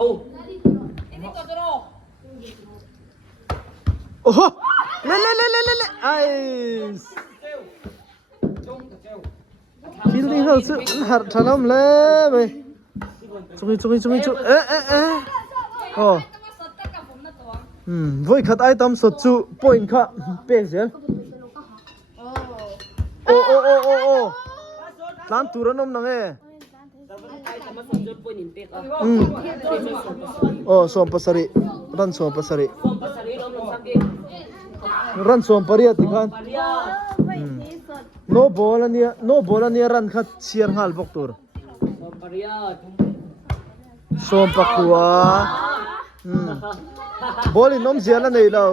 Oh. Oh, le. Ai. Feeling how to har thalam le be. Chungi chu. Oh. Voi khat ai tam sot chu point kha pe zel. Oh. Tlan turanom nang e. Oh, som pasari. Ran som pasari. Ran som pariat ikhan. No ball ania ran khat siar hal bok tur. Som pakua. Ball in nom ziala nei lo.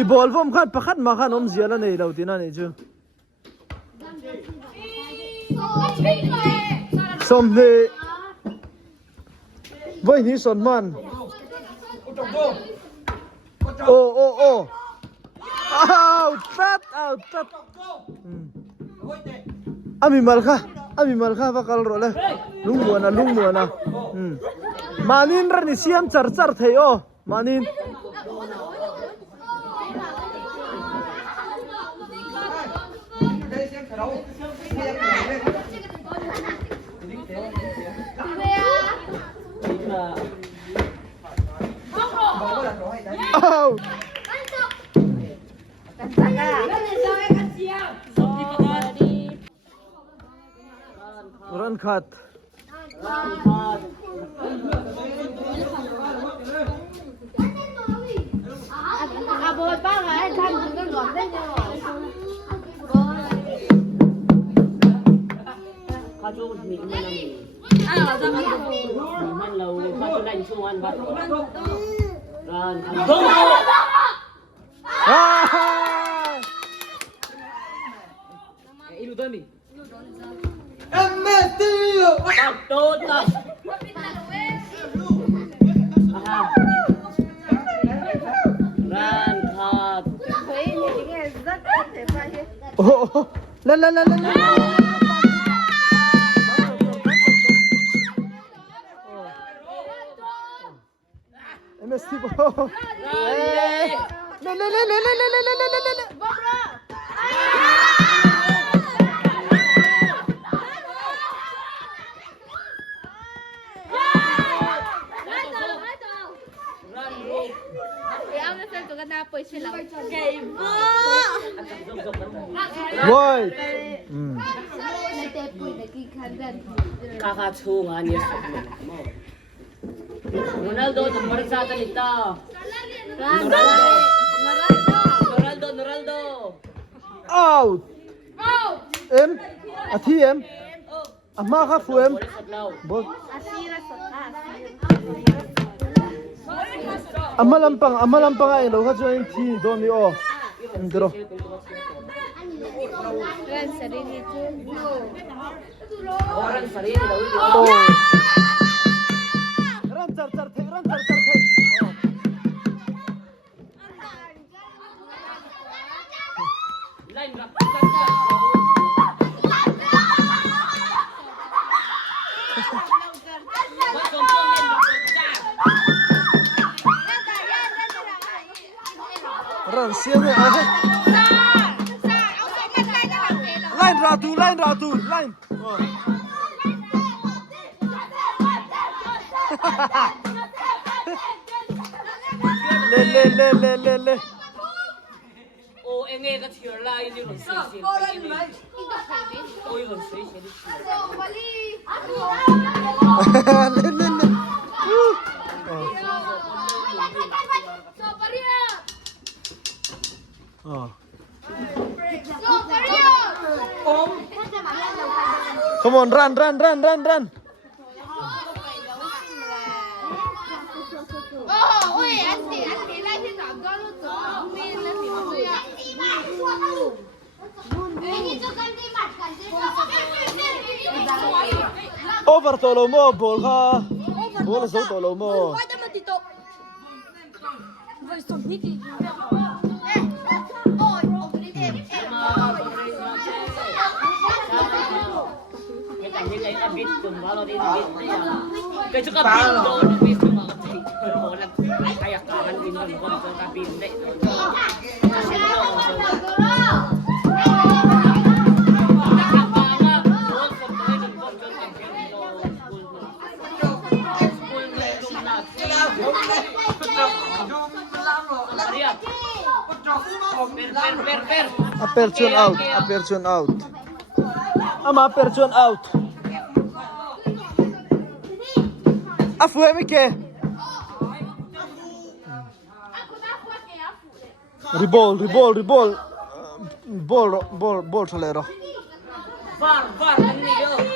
I ball vom khan pakhat ma khan om ziala nei lo tina nei chu. Som ne voi ni son man. Oh. Out. Ami malkha bakal role. Lungmuana. Manin ran siam char thayo. Manin. Oh. Run cut. Oh, la. MST ball. Le. Boy. Kakak sungan ya. Ronaldo nomor 1 nito. Ronaldo. Out. M. Athi M. Ama kha fu M. Bol. Amalampang ay lo kha join thi don ni o. Ndro. Ran sarili daw. Oh. Ran char the. Line rap. Ran siang ni ah. Line ratu. Line. Le. Oh, enge ka thier lai ni ron si. Oi ron si. Le. Oh. Come on, run. Over tolo mo, ball ka. Ball sa tolo mo. Ini kayak abit pun kalau di abit ya. Kayak suka pindo di situ nggak ketemu. Orang kayak kangen ini kan kontrol kapinde. Aperture out, aperture out. Ama aperture out. Afu emike. Ribol. Bol thalero. Var ini yo.